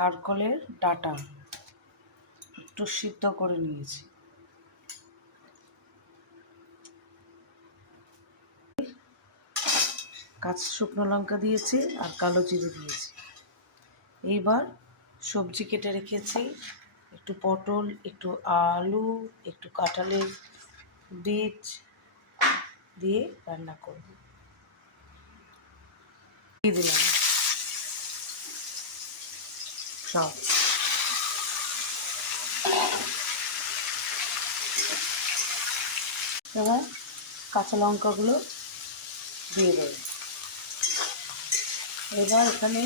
খারকলের ডাঁটা একটু সিদ্ধ করে নিয়েছি। কাঁচা শুকনো লঙ্কা দিয়েছি আর কালো জিরে দিয়েছি। এইবার সবজি কেটে রেখেছি, একটু পটল, একটু আলু, একটু কাঁঠালের বীজ দিয়ে রান্না করব। দিয়ে দিলাম সব। এবার কাঁচা লঙ্কাগুলো দিয়ে দেব। এবার এখানে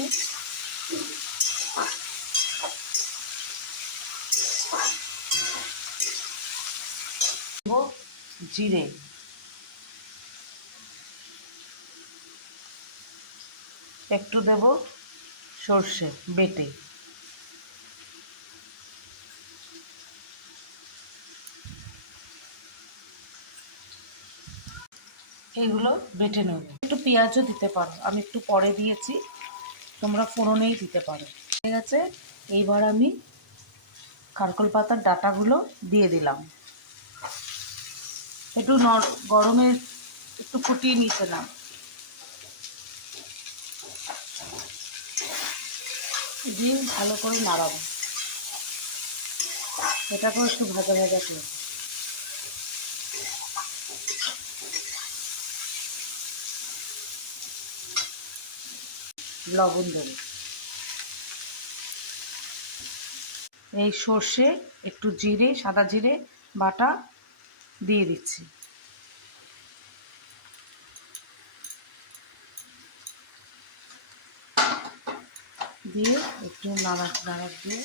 জিরে, একটু দেব সর্ষে বেটে, এইগুলো বেটে নেব। একটু পেঁয়াজও দিতে পারো, আমি একটু পরে দিয়েছি, তোমরা ফোড়নেই দিতে পারো। ঠিক আছে, এইবার আমি খারকল পাতার ডাঁটাগুলো দিয়ে দিলাম। একটু গরমে একটু ফুটিয়ে নিয়েছিলাম, দিয়ে ভালো করে নাড়াবো। এটাকেও একটু ভাজা ভাজা করে লবণ দেবো। এই সর্ষে, একটু জিরে, সাদা জিরে বাটা দিয়ে দিচ্ছি। দিয়ে একটু নাড়া দিয়ে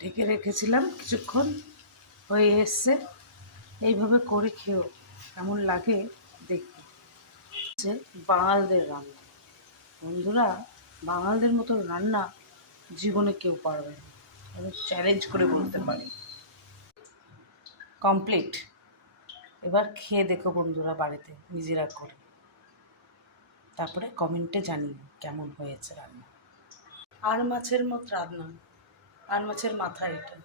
ঢেকে রেখেছিলাম, কিছুক্ষণ হয়ে এসছে। এইভাবে করে খেও, কেমন লাগে দেখবে। বাঙালদের রান্না বন্ধুরা, বাঙালদের মতো রান্না জীবনে কেউ পারবে না, আমি চ্যালেঞ্জ করে বলতে পারি। কমপ্লিট। এবার খেয়ে দেখো বন্ধুরা বাড়িতে নিজেরা করে, তারপরে কমেন্টে জানিও কেমন হয়েছে রান্না। আর মাছের মতো রান্না, আর মাছের মাথা, এটা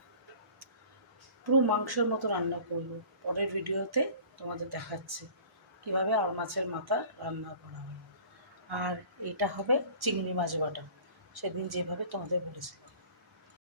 পুরো মাংসের মতো রান্না করবো। পরের ভিডিওতে তোমাদের দেখাচ্ছি কীভাবে আর মাছের মাথা রান্না করা হয়। আর এটা হবে চিংড়ি মাছ বাটা, সেদিন যেভাবে তোমাদের বলেছি।